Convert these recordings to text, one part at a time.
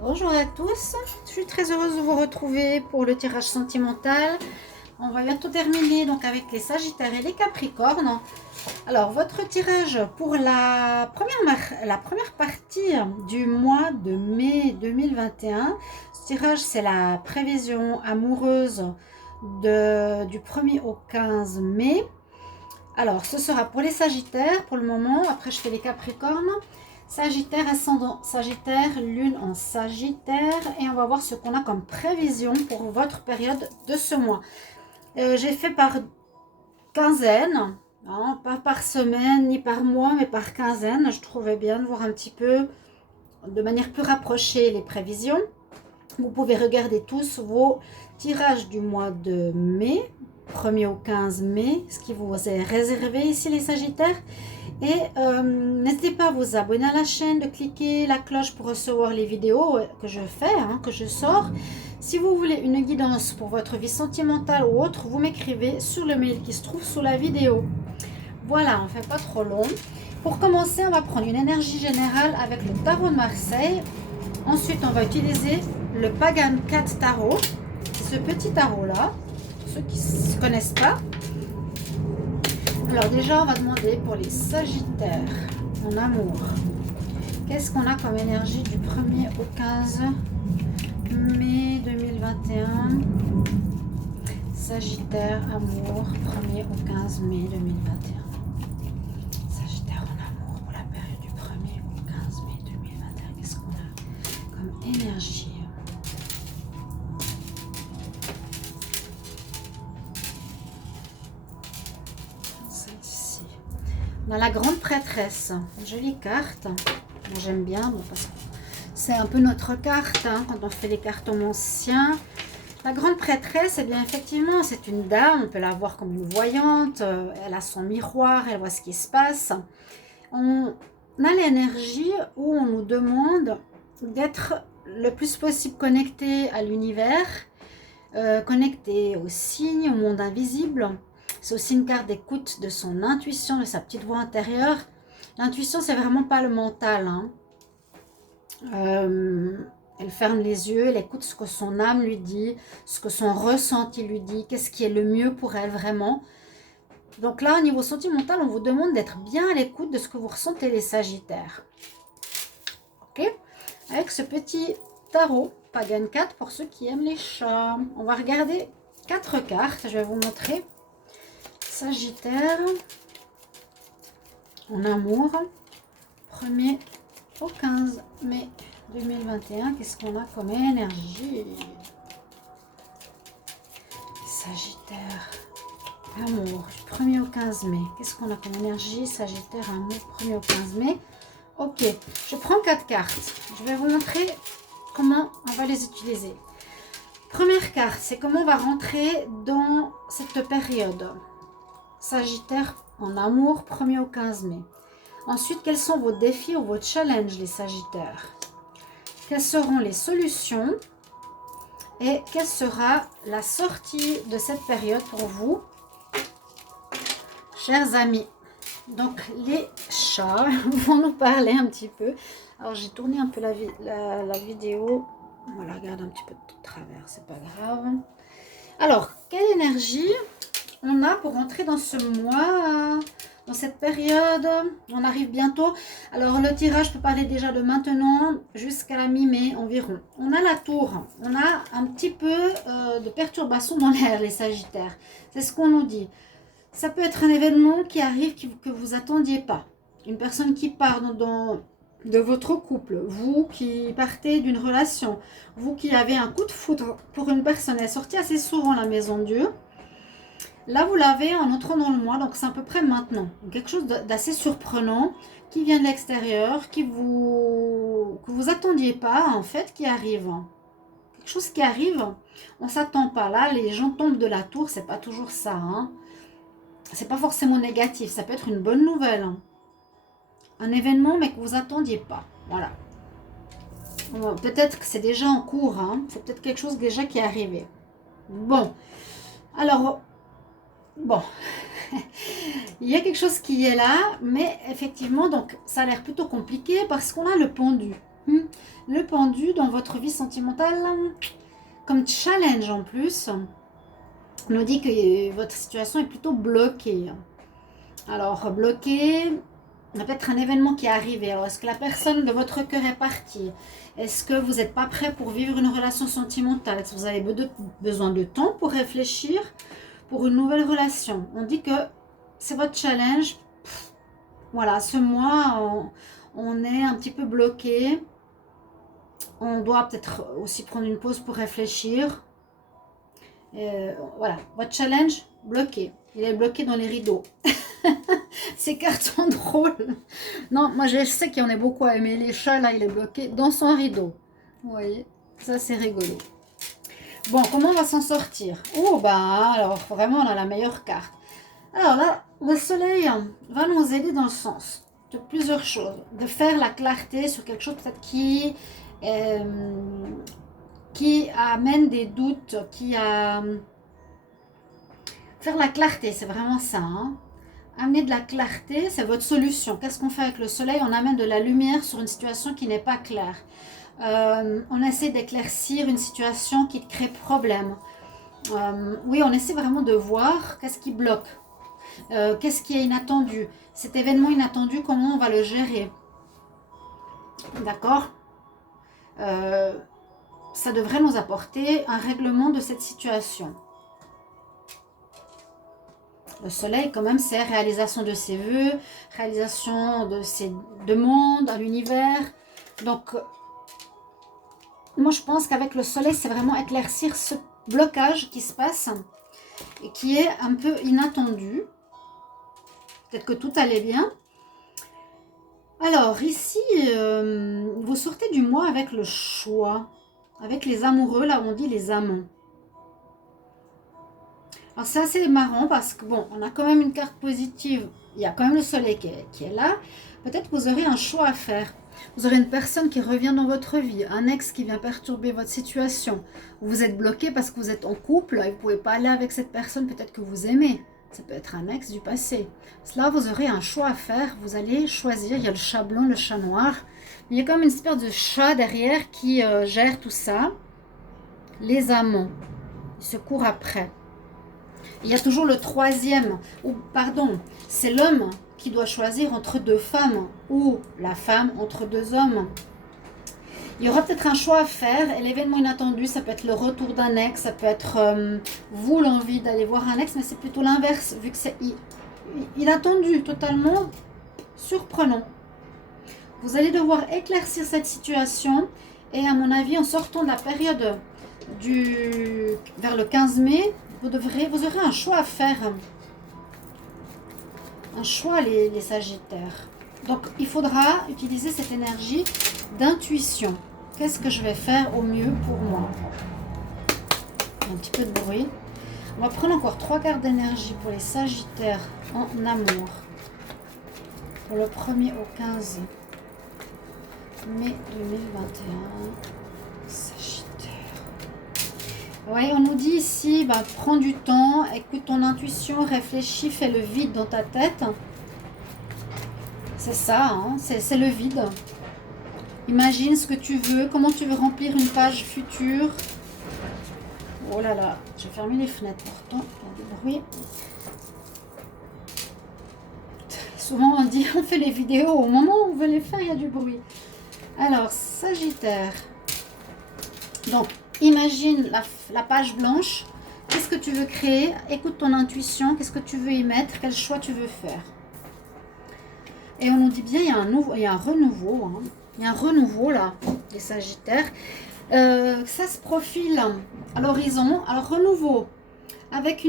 Bonjour à tous, je suis très heureuse de vous retrouver pour le tirage sentimental. On va bientôt terminer donc avec les Sagittaires et les Capricornes. Alors votre tirage pour la première partie du mois de mai 2021. Ce tirage c'est la prévision amoureuse du 1er au 15 mai. Alors ce sera pour les Sagittaires pour le moment, après je fais les Capricornes. Sagittaire, ascendant Sagittaire, lune en Sagittaire. Et on va voir ce qu'on a comme prévision pour votre période de ce mois. J'ai fait par quinzaine, hein, pas par semaine ni par mois, mais par quinzaine. Je trouvais bien de voir un petit peu de manière plus rapprochée les prévisions. Vous pouvez regarder tous vos tirages du mois de mai, 1er au 15 mai, ce qui vous est réservé ici les Sagittaires. Et n'hésitez pas à vous abonner à la chaîne, de cliquer la cloche pour recevoir les vidéos que je fais, que je sors. Si vous voulez une guidance pour votre vie sentimentale ou autre, vous m'écrivez sur le mail qui se trouve sous la vidéo. Voilà, on ne fait pas trop long. Pour commencer, on va prendre une énergie générale avec le tarot de Marseille. Ensuite, on va utiliser le Pagan 4 Tarot. C'est ce petit tarot-là, pour ceux qui ne connaissent pas. Alors déjà, on va demander pour les Sagittaires en amour. Qu'est-ce qu'on a comme énergie du 1er au 15 mai 2021? Sagittaire, amour, 1er au 15 mai 2021. Sagittaire en amour pour la période du 1er au 15 mai 2021. Qu'est-ce qu'on a comme énergie? On a la grande prêtresse, une jolie carte. J'aime bien parce que c'est un peu notre carte quand on fait les cartons anciens. La grande prêtresse, eh bien effectivement, c'est une dame, on peut la voir comme une voyante, elle a son miroir, elle voit ce qui se passe. On a l'énergie où on nous demande d'être le plus possible connecté à l'univers, connecté aux signes, au monde invisible. C'est aussi une carte d'écoute de son intuition, de sa petite voix intérieure. L'intuition, c'est vraiment pas le mental. Elle ferme les yeux, elle écoute ce que son âme lui dit, ce que son ressenti lui dit, qu'est-ce qui est le mieux pour elle vraiment. Donc là, au niveau sentimental, on vous demande d'être bien à l'écoute de ce que vous ressentez les Sagittaires. Ok? Avec ce petit tarot, Pagan 4 pour ceux qui aiment les chats. On va regarder 4 cartes, je vais vous montrer. Sagittaire, en amour, 1er au 15 mai 2021. Qu'est-ce qu'on a comme énergie? Sagittaire, amour, 1er au 15 mai. Qu'est-ce qu'on a comme énergie? Sagittaire, amour, 1er au 15 mai. Ok, je prends 4 cartes. Je vais vous montrer comment on va les utiliser. Première carte, c'est comment on va rentrer dans cette période. Sagittaire en amour, 1er au 15 mai. Ensuite, quels sont vos défis ou vos challenges, les Sagittaires? Quelles seront les solutions? Et quelle sera la sortie de cette période pour vous, chers amis? Donc, les chats vont nous parler un petit peu. Alors, j'ai tourné un peu la vidéo. On la regarde un petit peu de travers, c'est pas grave. Alors, quelle énergie on a pour entrer dans ce mois, dans cette période? On arrive bientôt. Alors le tirage peut parler déjà de maintenant jusqu'à la mi-mai environ. On a la tour, on a un petit peu de perturbation dans l'air, les Sagittaires. C'est ce qu'on nous dit. Ça peut être un événement qui arrive que vous attendiez pas. Une personne qui part de votre couple, vous qui partez d'une relation, vous qui avez un coup de foudre pour une personne. Elle est sortie assez souvent la maison Dieu. Là, vous l'avez en entrant dans le mois, donc c'est à peu près maintenant. Quelque chose d'assez surprenant qui vient de l'extérieur, que vous attendiez pas, en fait, qui arrive. Quelque chose qui arrive, on s'attend pas. Là, les gens tombent de la tour, c'est pas toujours ça. C'est pas forcément négatif, ça peut être une bonne nouvelle. Un événement, mais que vous attendiez pas. Voilà. Peut-être que c'est déjà en cours, c'est peut-être quelque chose déjà qui est arrivé. Bon, alors... Bon, il y a quelque chose qui est là, mais effectivement, donc ça a l'air plutôt compliqué parce qu'on a le pendu. Le pendu dans votre vie sentimentale, comme challenge en plus, nous dit que votre situation est plutôt bloquée. Alors, bloquée, il y a peut-être un événement qui est arrivé. Alors, est-ce que la personne de votre cœur est partie? Est-ce que vous n'êtes pas prêt pour vivre une relation sentimentale? Est-ce que vous avez besoin de temps pour réfléchir pour une nouvelle relation? On dit que c'est votre challenge. Voilà, ce mois, on est un petit peu bloqué. On doit peut-être aussi prendre une pause pour réfléchir. Voilà, votre challenge, bloqué. Il est bloqué dans les rideaux. Ces cartes sont drôles. Non, moi je sais qu'il y en a beaucoup à aimer. Les chats, là, il est bloqué dans son rideau. Vous voyez, ça c'est rigolo. Bon, comment on va s'en sortir? Oh, bah, alors vraiment, on a la meilleure carte. Alors là, le soleil va nous aider dans le sens de plusieurs choses. De faire la clarté sur quelque chose peut-être qui amène des doutes, faire la clarté, c'est vraiment ça. Hein. Amener de la clarté, c'est votre solution. Qu'est-ce qu'on fait avec le soleil? On amène de la lumière sur une situation qui n'est pas claire. On essaie d'éclaircir une situation qui crée problème. Oui, on essaie vraiment de voir qu'est-ce qui bloque. Qu'est-ce qui est inattendu? Cet événement inattendu, comment on va le gérer? D'accord? Ça devrait nous apporter un règlement de cette situation. Le soleil, quand même, c'est réalisation de ses vœux, réalisation de ses demandes à l'univers. Donc, moi, je pense qu'avec le soleil, c'est vraiment éclaircir ce blocage qui se passe et qui est un peu inattendu. Peut-être que tout allait bien. Alors, ici, vous sortez du mois avec le choix. Avec les amoureux, là, on dit les amants. Alors, c'est assez marrant parce que, bon, on a quand même une carte positive. Il y a quand même le soleil qui est là. Peut-être que vous aurez un choix à faire. Vous aurez une personne qui revient dans votre vie, un ex qui vient perturber votre situation. Vous êtes bloqué parce que vous êtes en couple et vous ne pouvez pas aller avec cette personne peut-être que vous aimez. Ça peut être un ex du passé. Là, vous aurez un choix à faire. Vous allez choisir. Il y a le chat blanc, le chat noir. Il y a comme une espèce de chat derrière qui gère tout ça. Les amants. Ils se courent après. Il y a toujours le troisième. Ou, pardon, c'est l'homme qui doit choisir entre deux femmes. Ou la femme entre deux hommes. Il y aura peut-être un choix à faire et l'événement inattendu, ça peut être le retour d'un ex, ça peut être vous l'envie d'aller voir un ex, mais c'est plutôt l'inverse, vu que c'est inattendu, totalement surprenant. Vous allez devoir éclaircir cette situation et à mon avis, en sortant de la période vers le 15 mai, vous aurez un choix à faire. Un choix, les Sagittaires. Donc, il faudra utiliser cette énergie d'intuition. Qu'est-ce que je vais faire au mieux pour moi? Un petit peu de bruit. On va prendre encore 3 cartes d'énergie pour les Sagittaires en amour. Pour le 1er au 15 mai 2021. Sagittaire. Oui, on nous dit ici, prends du temps, écoute ton intuition, réfléchis, fais le vide dans ta tête. C'est ça, hein, c'est le vide. Imagine ce que tu veux, comment tu veux remplir une page future. Oh là là, j'ai fermé les fenêtres pourtant, il y a du bruit. Souvent on dit, on fait les vidéos, au moment où on veut les faire, il y a du bruit. Alors, Sagittaire. Donc, imagine la page blanche. Qu'est-ce que tu veux créer? Écoute ton intuition, qu'est-ce que tu veux y mettre? Quel choix tu veux faire? Et on nous dit bien, il y a un renouveau. Hein. Il y a un renouveau là, les Sagittaires. Ça se profile à l'horizon. Alors, renouveau, avec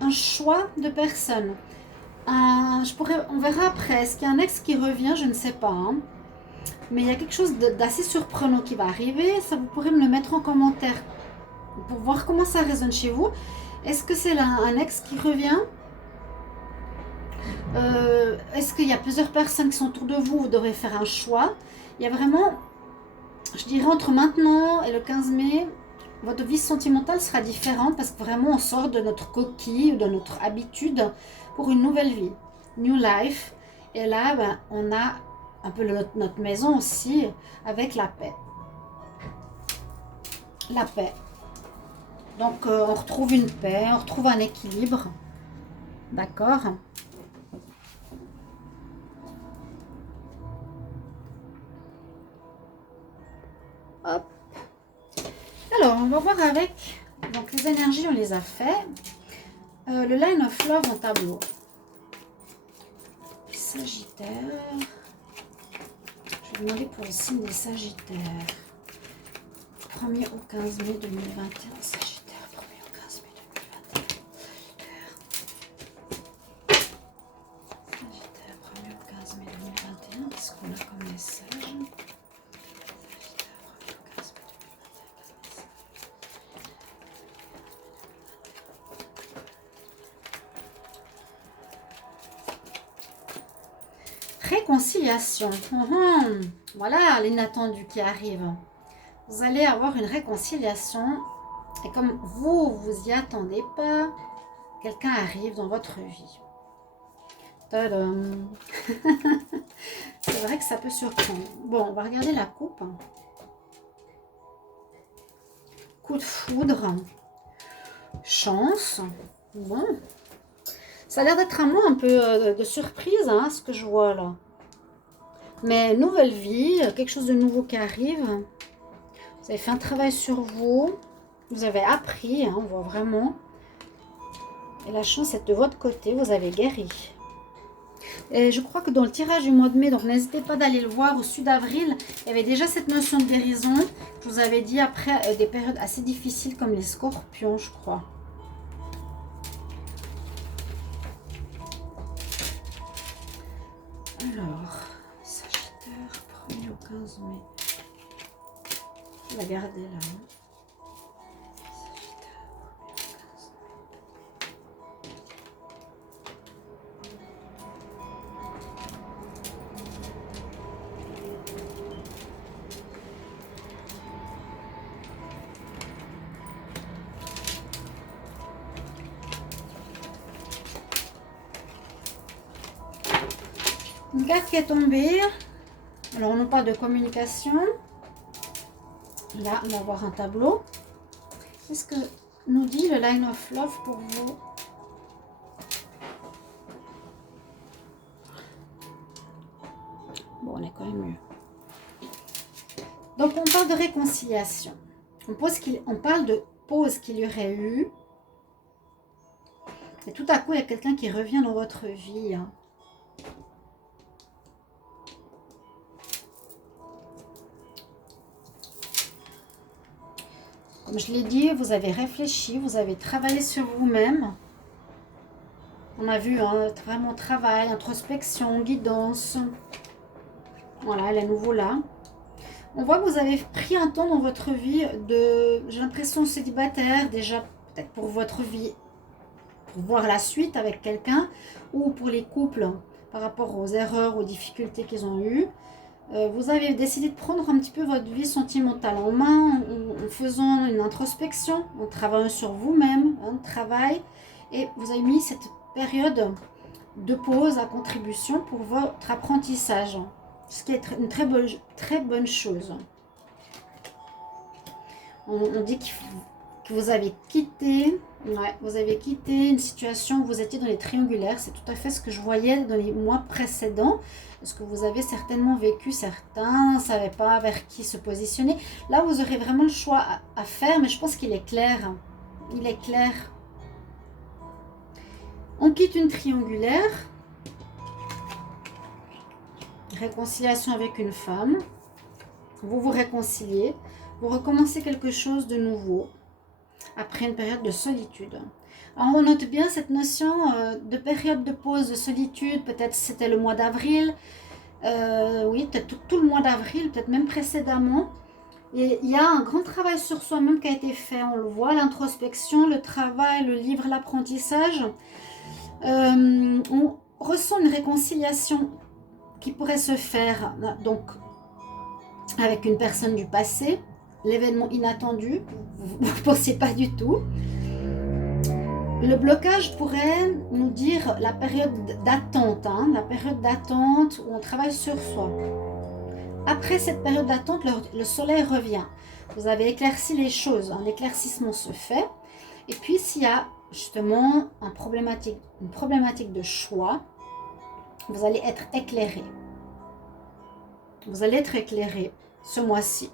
un choix de personne. On verra après. Est-ce qu'il y a un ex qui revient? Je ne sais pas. Hein. Mais il y a quelque chose d'assez surprenant qui va arriver. Ça, vous pourrez me le mettre en commentaire pour voir comment ça résonne chez vous. Est-ce que c'est un ex qui revient? Est-ce qu'il y a plusieurs personnes qui sont autour de vous? Vous devrez faire un choix. Il y a vraiment, je dirais, entre maintenant et le 15 mai, votre vie sentimentale sera différente parce que vraiment on sort de notre coquille ou de notre habitude pour une nouvelle vie. New life. Et là, on a un peu notre maison aussi, avec la paix. La paix. Donc, on retrouve une paix, on retrouve un équilibre. D'accord? Hop. Alors, on va voir avec... Donc, les énergies, on les a fait. Le Line of Love en tableau. Sagittaire. Je vais demander pour le signe des Sagittaires. 1er au 15 mai 2021. Sagittaire, 1er au 15 mai 2021. Sagittaire, 1er au 15 mai 2021. Qu'est-ce qu'on a comme message? Réconciliation. Voilà l'inattendu qui arrive. Vous allez avoir une réconciliation et comme vous y attendez pas, quelqu'un arrive dans votre vie. Tadam. C'est vrai que ça peut surprendre. Bon, on va regarder la coupe. Coup de foudre. Chance. Bon. Ça a l'air d'être un mot un peu de surprise, hein, ce que je vois là. Mais nouvelle vie, quelque chose de nouveau qui arrive. Vous avez fait un travail sur vous. Vous avez appris, hein, on voit vraiment. Et la chance est de votre côté, vous avez guéri. Et je crois que dans le tirage du mois de mai, donc n'hésitez pas d'aller le voir au sud d'avril, il y avait déjà cette notion de guérison. Je vous avais dit après des périodes assez difficiles comme les scorpions, je crois. Alors, Sagittaire, 1er au 15 mai. Je vais la garder là. Sagittaire, 1er au 15 mai. Une carte qui est tombée. Alors, on nous parle de communication. Là, on va voir un tableau. Qu'est-ce que nous dit le Line of Love pour vous? Bon, on est quand même mieux. Donc, on parle de réconciliation. On parle de pause qu'il y aurait eu. Et tout à coup, il y a quelqu'un qui revient dans votre vie. Hein. Comme je l'ai dit, vous avez réfléchi, vous avez travaillé sur vous-même. On a vu hein, vraiment travail, introspection, guidance. Voilà, elle est à nouveau là. On voit que vous avez pris un temps dans votre vie de, j'ai l'impression, célibataire, déjà peut-être pour votre vie, pour voir la suite avec quelqu'un, ou pour les couples par rapport aux erreurs, aux difficultés qu'ils ont eues. Vous avez décidé de prendre un petit peu votre vie sentimentale en main en faisant une introspection, en travaillant sur vous-même, un travail. Et vous avez mis cette période de pause à contribution pour votre apprentissage. Ce qui est une très bonne chose. On dit que vous avez quitté, vous avez quitté une situation où vous étiez dans les triangulaires. C'est tout à fait ce que je voyais dans les mois précédents. Parce que vous avez certainement vécu, certains ne savaient pas vers qui se positionner. Là, vous aurez vraiment le choix à faire, mais je pense qu'il est clair. Il est clair. On quitte une triangulaire. Réconciliation avec une femme. Vous vous réconciliez. Vous recommencez quelque chose de nouveau. Après une période de solitude. Alors, on note bien cette notion de période de pause, de solitude. Peut-être c'était le mois d'avril. Oui, peut-être tout le mois d'avril, peut-être même précédemment. Et il y a un grand travail sur soi-même qui a été fait. On le voit, l'introspection, le travail, le livre, l'apprentissage. On ressent une réconciliation qui pourrait se faire donc avec une personne du passé. L'événement inattendu, vous ne pensez pas du tout. Le blocage pourrait nous dire la période d'attente, hein, la période d'attente où on travaille sur soi. Après cette période d'attente, le soleil revient. Vous avez éclairci les choses, un éclaircissement se fait. Et puis s'il y a justement une problématique de choix, vous allez être éclairé. Vous allez être éclairé ce mois-ci.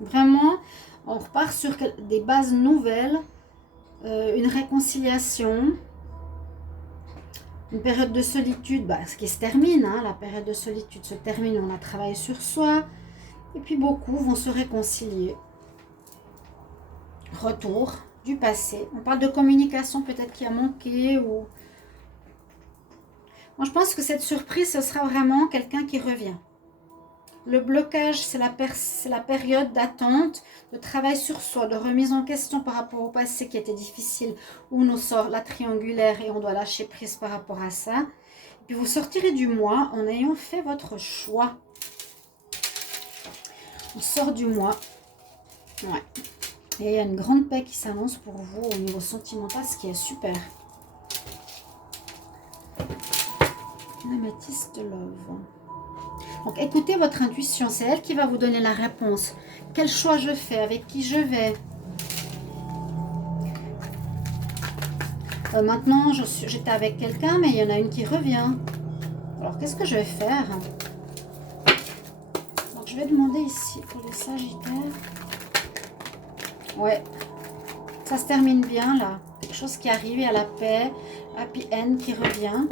Vraiment, on repart sur des bases nouvelles, une réconciliation, une période de solitude, ce qui se termine, hein, la période de solitude se termine, on a travaillé sur soi, et puis beaucoup vont se réconcilier. Retour du passé. On parle de communication peut-être qui a manqué ou... Moi, je pense que cette surprise, ce sera vraiment quelqu'un qui revient. Le blocage, c'est la période d'attente, de travail sur soi, de remise en question par rapport au passé qui était difficile, où nous sort la triangulaire et on doit lâcher prise par rapport à ça. Et puis vous sortirez du mois en ayant fait votre choix. On sort du mois. Ouais. Et il y a une grande paix qui s'annonce pour vous au niveau sentimental, ce qui est super. L'améthyste love. Donc écoutez votre intuition, c'est elle qui va vous donner la réponse. Quel choix je fais, avec qui je vais. Maintenant, j'étais avec quelqu'un, mais il y en a une qui revient. Alors qu'est-ce que je vais faire? Donc je vais demander ici pour les Sagittaires. Ouais, ça se termine bien là. Quelque chose qui arrive, il y a la paix, happy end qui revient.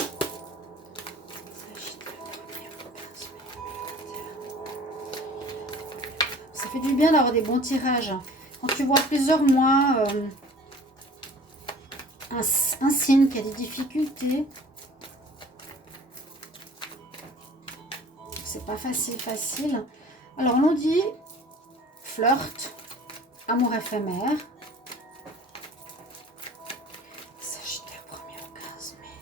Ça fait du bien d'avoir des bons tirages. Quand tu vois plusieurs mois, un signe qui a des difficultés, c'est pas facile. Alors on dit flirt, amour éphémère. Sagittaire 1er au 15 mai.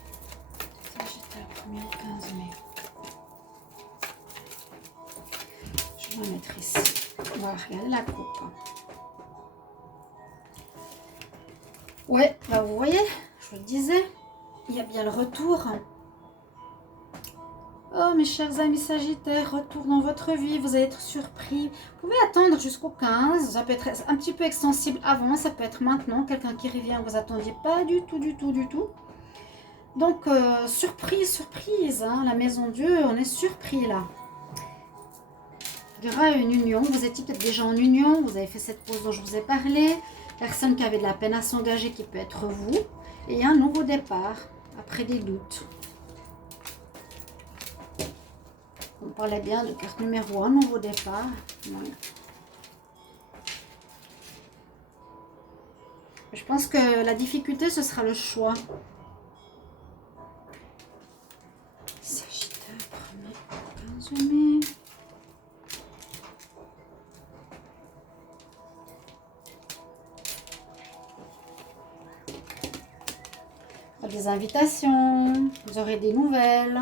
Sagittaire 1er au 15 mai. Je vais la mettre ici. On va regarder la coupe. Ouais, bah vous voyez, je vous le disais, il y a bien le retour. Oh mes chers amis Sagittaires, retour dans votre vie, vous allez être surpris. Vous pouvez attendre jusqu'au 15, ça peut être un petit peu extensible avant, ça peut être maintenant, quelqu'un qui revient, vous attendiez pas du tout. Donc, surprise, hein, la maison Dieu, on est surpris là. Il y aura une union, vous étiez peut-être déjà en union, vous avez fait cette pause dont je vous ai parlé. Personne qui avait de la peine à s'engager qui peut être vous. Et un nouveau départ, après des doutes. On parlait bien de carte numéro 1, nouveau départ. Ouais. Je pense que la difficulté, ce sera le choix. Sagittaire, 1er, 15 mai. Des invitations, vous aurez des nouvelles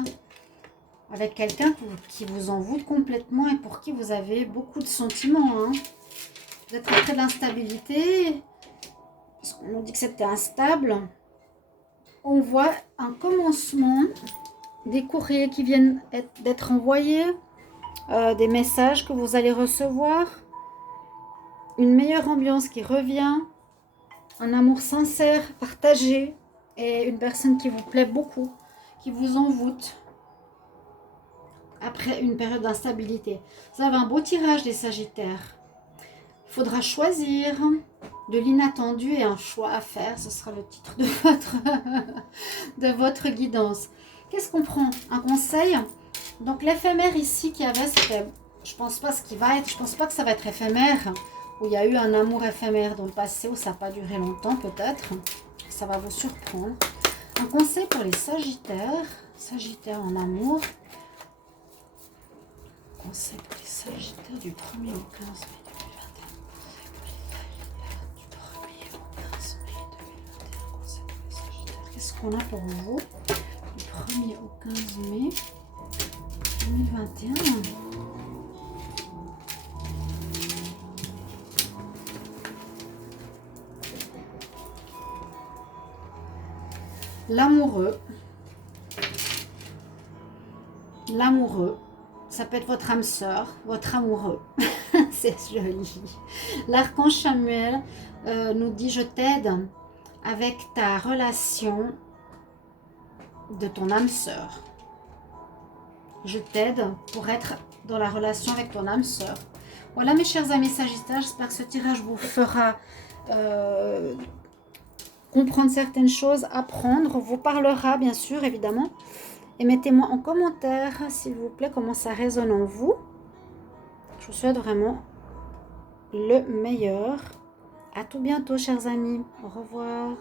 avec quelqu'un qui vous envoûte complètement et pour qui vous avez beaucoup de sentiments. Hein. Vous êtes près de l'instabilité, parce qu'on nous dit que c'était instable. On voit un commencement, des courriers qui viennent d'être envoyés, des messages que vous allez recevoir, une meilleure ambiance qui revient, un amour sincère, partagé. Et une personne qui vous plaît beaucoup, qui vous envoûte après une période d'instabilité. Vous avez un beau tirage des Sagittaires. Il faudra choisir de l'inattendu et un choix à faire. Ce sera le titre de votre guidance. Qu'est-ce qu'on prend? Un conseil. Donc l'éphémère ici qui avait, c'était, je pense pas que ça va être éphémère. Où il y a eu un amour éphémère dans le passé où ça n'a pas duré longtemps peut-être. Ça va vous surprendre. Un conseil pour les Sagittaires. Sagittaires en amour. Conseil pour les Sagittaires du 1er au 15 mai 2021. Du 1er au 15 mai 2021. Conseil pour les Sagittaires. Qu'est-ce qu'on a pour vous? Du 1er au 15 mai 2021. l'amoureux. L'amoureux. Ça peut être votre âme sœur, votre amoureux. C'est joli. L'archange Samuel nous dit, je t'aide avec ta relation de ton âme sœur. Je t'aide pour être dans la relation avec ton âme sœur. Voilà mes chers amis Sagittaires, j'espère que ce tirage vous fera comprendre certaines choses, apprendre, vous parlera bien sûr évidemment. Et mettez-moi en commentaire s'il vous plaît comment ça résonne en vous. Je vous souhaite vraiment le meilleur. À tout bientôt chers amis. Au revoir.